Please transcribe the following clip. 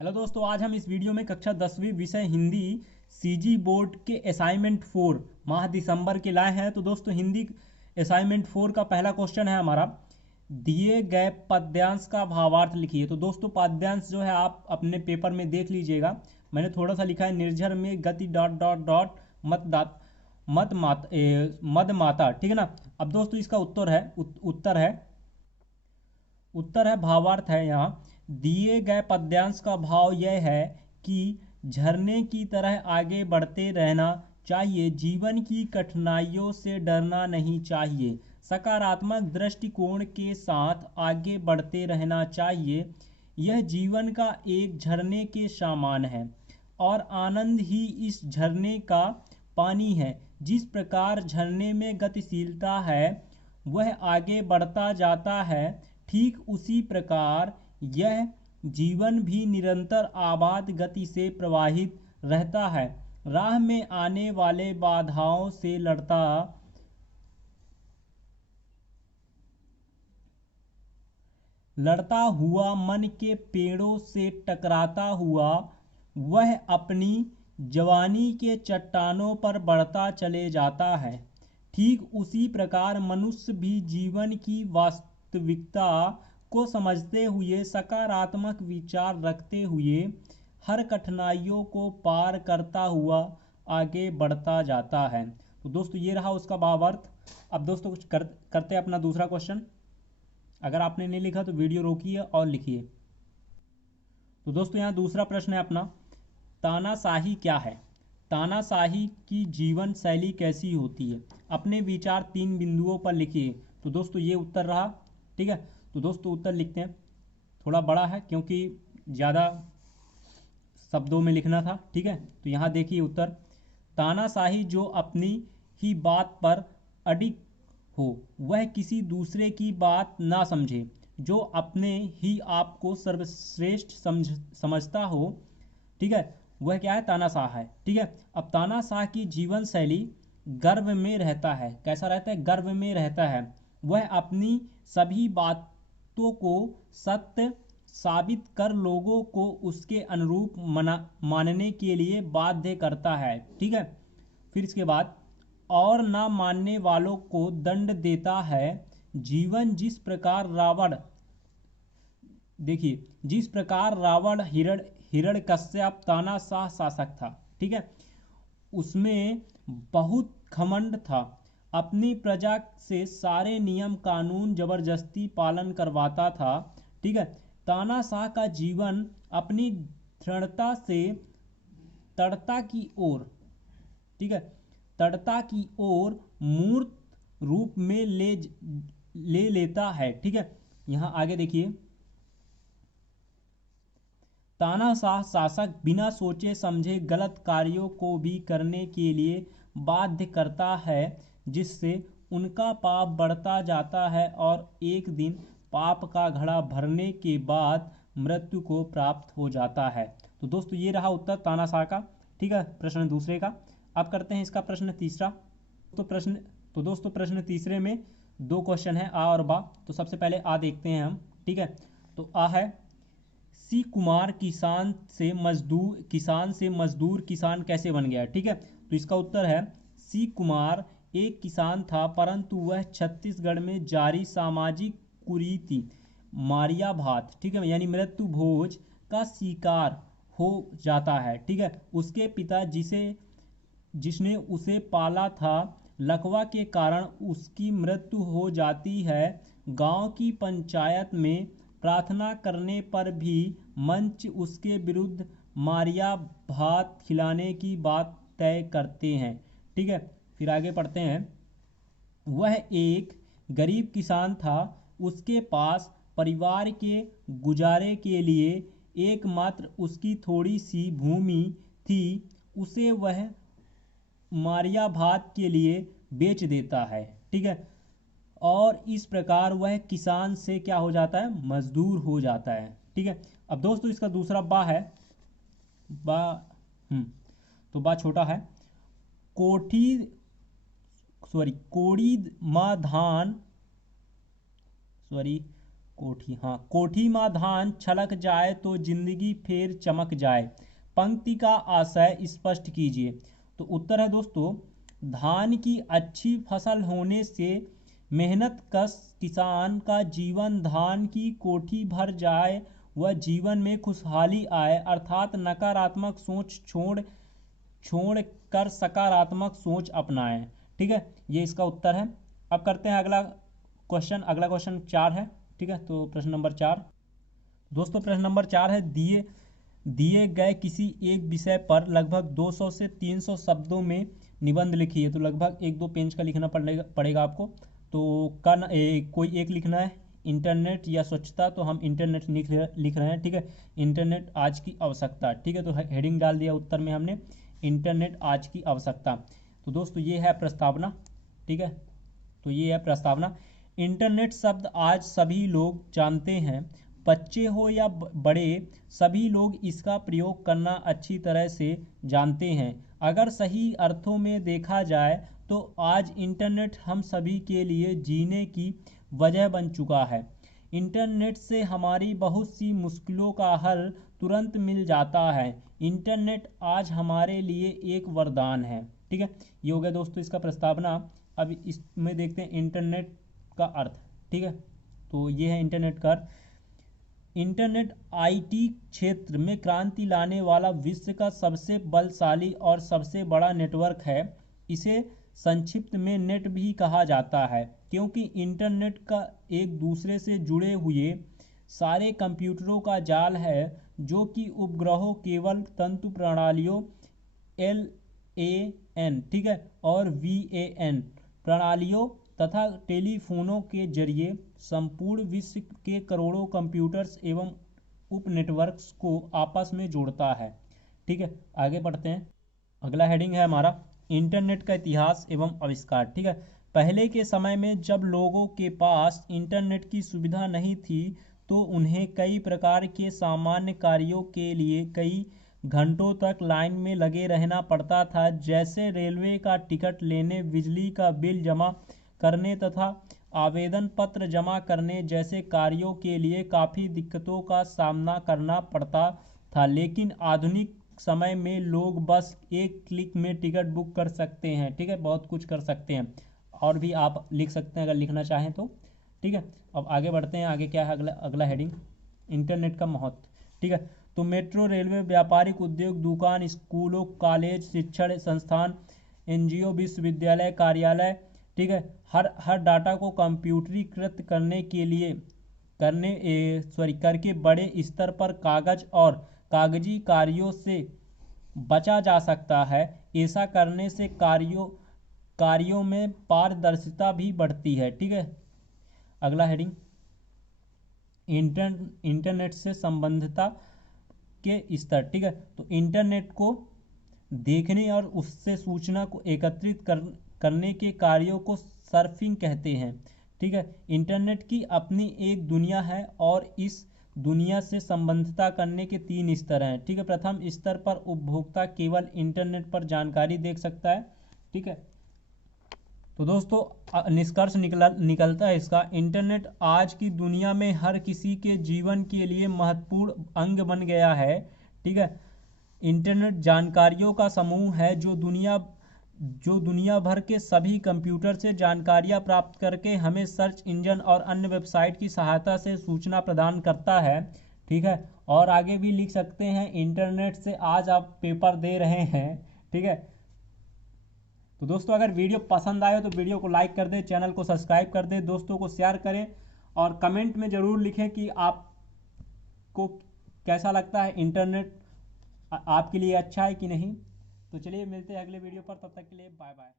Hello दोस्तों, आज हम इस वीडियो में कक्षा 10वीं विषय हिंदी सीजी बोर्ड के असाइनमेंट 4 माह दिसंबर के लाए हैं। तो दोस्तों, हिंदी असाइनमेंट 4 का पहला क्वेश्चन है हमारा, दिए गए पद्यांश का भावार्थ लिखिए। तो दोस्तों, पद्यांश जो है आप अपने पेपर में देख लीजिएगा। मैंने थोड़ा सा लिखा है, निर्झर में गति डॉट डॉट डॉट मद माता, ठीक है ना। अब दोस्तों, इसका उत्तर है भावार्थ है यहाँ। दिए गए पद्यांश का भाव यह है कि झरने की तरह आगे बढ़ते रहना चाहिए, जीवन की कठिनाइयों से डरना नहीं चाहिए, सकारात्मक दृष्टिकोण के साथ आगे बढ़ते रहना चाहिए। यह जीवन का एक झरने के समान है और आनंद ही इस झरने का पानी है। जिस प्रकार झरने में गतिशीलता है, वह आगे बढ़ता जाता है, ठीक उसी प्रकार यह जीवन भी निरंतर आबाद गति से प्रवाहित रहता है। राह में आने वाले बाधाओं से लड़ता हुआ, मन के पेड़ों से टकराता हुआ, वह अपनी जवानी के चट्टानों पर बढ़ता चले जाता है। ठीक उसी प्रकार मनुष्य भी जीवन की वास्तविकता को समझते हुए, सकारात्मक विचार रखते हुए, हर कठिनाइयों को पार करता हुआ आगे बढ़ता जाता है। तो दोस्तों, ये रहा उसका भावार्थ। अब दोस्तों, करते हैं अपना दूसरा क्वेश्चन। अगर आपने नहीं लिखा तो वीडियो रोकिए और लिखिए। तो दोस्तों, यहाँ दूसरा प्रश्न है अपना, तानाशाही क्या है? तानाशाही की जीवन शैली कैसी होती है? अपने विचार 3 बिंदुओं पर लिखिए। तो दोस्तों, ये उत्तर रहा, ठीक है। तो दोस्तों, उत्तर लिखते हैं। थोड़ा बड़ा है क्योंकि ज़्यादा शब्दों में लिखना था, ठीक है। तो यहाँ देखिए उत्तर, तानाशाही जो अपनी ही बात पर अडिग हो, वह किसी दूसरे की बात ना समझे, जो अपने ही आप को सर्वश्रेष्ठ समझता हो, ठीक है, वह क्या है? तानाशाह है, ठीक है। अब तानाशाह की जीवन शैली गर्व में रहता है। कैसा रहता है? गर्व में रहता है। वह अपनी सभी बातों को सत्य साबित कर लोगों को उसके अनुरूप मानने के लिए बाध्य करता है, ठीक है। फिर इसके बाद, और ना मानने वालों को दंड देता है। जीवन जिस प्रकार रावण, देखिए, जिस प्रकार रावण हिरण्यकश्यप तानाशाह शासक था, ठीक है, उसमें बहुत घमंड था, अपनी प्रजा से सारे नियम कानून जबरदस्ती पालन करवाता था, ठीक है। तानाशाह का जीवन अपनी दृढ़ता से तड़ता की ओर, ठीक है, तड़ता की ओर मूर्त रूप में ले लेता है, ठीक है। यहां आगे देखिए, तानाशाह शासक बिना सोचे समझे गलत कार्यों को भी करने के लिए बाध्य करता है, जिससे उनका पाप बढ़ता जाता है और एक दिन पाप का घड़ा भरने के बाद मृत्यु को प्राप्त हो जाता है। तो दोस्तों, ये रहा उत्तर तानाशाह का, ठीक है, प्रश्न दूसरे का। अब करते हैं इसका प्रश्न तीसरा। तो प्रश्न तो दोस्तों, प्रश्न तीसरे में 2 क्वेश्चन है, आ और बा। तो सबसे पहले आ देखते हैं हम, ठीक है। तो आ है, सी कुमार किसान से मजदूर किसान कैसे बन गया, ठीक है। तो इसका उत्तर है, सी कुमार एक किसान था, परंतु वह छत्तीसगढ़ में जारी सामाजिक कुरीति मारिया भात, ठीक है, यानी मृत्यु भोज का शिकार हो जाता है, ठीक है। उसके पिता जिसने उसे पाला था, लकवा के कारण उसकी मृत्यु हो जाती है। गांव की पंचायत में प्रार्थना करने पर भी मंच उसके विरुद्ध मारिया भात खिलाने की बात तय करते हैं, ठीक है। फिर आगे पढ़ते हैं, वह एक गरीब किसान था, उसके पास परिवार के गुजारे के लिए एकमात्र उसकी थोड़ी सी भूमि थी, उसे वह मारिया भात के लिए बेच देता है, ठीक है। और इस प्रकार वह किसान से क्या हो जाता है? मजदूर हो जाता है, ठीक है। अब दोस्तों, इसका दूसरा बा है, बा तो बा छोटा है, कोठी कोड़ी माँ धान, सॉरी, कोठी, हाँ, कोठी माँ धान छलक जाए तो जिंदगी फिर चमक जाए, पंक्ति का आशय स्पष्ट कीजिए। तो उत्तर है दोस्तों, धान की अच्छी फसल होने से मेहनत कश किसान का जीवन धान की कोठी भर जाए, वह जीवन में खुशहाली आए, अर्थात नकारात्मक सोच छोड़ कर सकारात्मक सोच अपनाएं। ठीक है, ये इसका उत्तर है। अब करते हैं अगला क्वेश्चन। अगला क्वेश्चन 4 है। ठीक है, तो प्रश्न नंबर 4 दोस्तों, प्रश्न नंबर 4 है, दिए गए किसी एक विषय पर लगभग 200 से 300 शब्दों में निबंध लिखिए। तो लगभग 1-2 पेज का लिखना पड़ेगा आपको। तो कोई एक लिखना है, इंटरनेट या स्वच्छता, तो हम इंटरनेट लिख रहे हैं। ठीक है, इंटरनेट आज की आवश्यकता। ठीक है, तो हेडिंग डाल दिया उत्तर में हमने, इंटरनेट आज की आवश्यकता। तो दोस्तों ये है प्रस्तावना। ठीक है, तो ये है प्रस्तावना। इंटरनेट शब्द आज सभी लोग जानते हैं, बच्चे हो या बड़े, सभी लोग इसका प्रयोग करना अच्छी तरह से जानते हैं। अगर सही अर्थों में देखा जाए तो आज इंटरनेट हम सभी के लिए जीने की वजह बन चुका है। इंटरनेट से हमारी बहुत सी मुश्किलों का हल तुरंत मिल जाता है। इंटरनेट आज हमारे लिए एक वरदान है। ठीक है, ये हो गया दोस्तों इसका प्रस्तावना। अब इसमें देखते हैं इंटरनेट का अर्थ। ठीक है, तो ये है इंटरनेट का अर्थ। इंटरनेट आईटी क्षेत्र में क्रांति लाने वाला विश्व का सबसे बलशाली और सबसे बड़ा नेटवर्क है। इसे संक्षिप्त में नेट भी कहा जाता है, क्योंकि इंटरनेट का एक दूसरे से जुड़े हुए सारे कंप्यूटरों का जाल है, जो कि उपग्रहों, केबल, तंतु प्रणालियों LAN, ठीक है, और VAN प्रणालियों तथा टेलीफोनों के जरिए संपूर्ण विश्व के करोड़ों कंप्यूटर्स एवं उप नेटवर्क्स को आपस में जोड़ता है। ठीक है, आगे बढ़ते हैं। अगला हेडिंग है हमारा, इंटरनेट का इतिहास एवं आविष्कार। ठीक है, पहले के समय में जब लोगों के पास इंटरनेट की सुविधा नहीं थी, तो उन्हें कई प्रकार के सामान्य कार्यों के लिए कई घंटों तक लाइन में लगे रहना पड़ता था, जैसे रेलवे का टिकट लेने, बिजली का बिल जमा करने तथा आवेदन पत्र जमा करने जैसे कार्यों के लिए काफ़ी दिक्कतों का सामना करना पड़ता था। लेकिन आधुनिक समय में लोग बस एक क्लिक में टिकट बुक कर सकते हैं। ठीक है, बहुत कुछ कर सकते हैं, और भी आप लिख सकते हैं अगर लिखना चाहें तो। ठीक है, अब आगे बढ़ते हैं। आगे क्या है अगला हेडिंग, इंटरनेट का महत्व। ठीक है, तो मेट्रो, रेलवे, व्यापारिक उद्योग, दुकान, स्कूलों, कॉलेज, शिक्षण संस्थान, NGO, विश्वविद्यालय, कार्यालय, ठीक है, हर डाटा को कंप्यूटरीकृत करके बड़े स्तर पर कागज और कागजी कार्यों से बचा जा सकता है। ऐसा करने से कार्यों में पारदर्शिता भी बढ़ती है। ठीक है, अगला हेडिंग, इंटरनेट से संबंधितता के स्तर। ठीक है, तो इंटरनेट को देखने और उससे सूचना को एकत्रित करने के कार्यों को सर्फिंग कहते हैं। ठीक है, इंटरनेट की अपनी एक दुनिया है और इस दुनिया से संबंधितता करने के 3 स्तर हैं। ठीक है, प्रथम स्तर पर उपभोक्ता केवल इंटरनेट पर जानकारी देख सकता है। ठीक है, तो दोस्तों निष्कर्ष निकलता है इसका, इंटरनेट आज की दुनिया में हर किसी के जीवन के लिए महत्वपूर्ण अंग बन गया है। ठीक है, इंटरनेट जानकारियों का समूह है जो दुनिया भर के सभी कंप्यूटर से जानकारियां प्राप्त करके हमें सर्च इंजन और अन्य वेबसाइट की सहायता से सूचना प्रदान करता है। ठीक है, और आगे भी लिख सकते हैं, इंटरनेट से आज आप पेपर दे रहे हैं। ठीक है, तो दोस्तों अगर वीडियो पसंद आए तो वीडियो को लाइक कर दें, चैनल को सब्सक्राइब कर दें, दोस्तों को शेयर करें, और कमेंट में ज़रूर लिखें कि आपको कैसा लगता है, इंटरनेट आपके लिए अच्छा है कि नहीं। तो चलिए मिलते हैं अगले वीडियो पर, तब तक के लिए बाय बाय।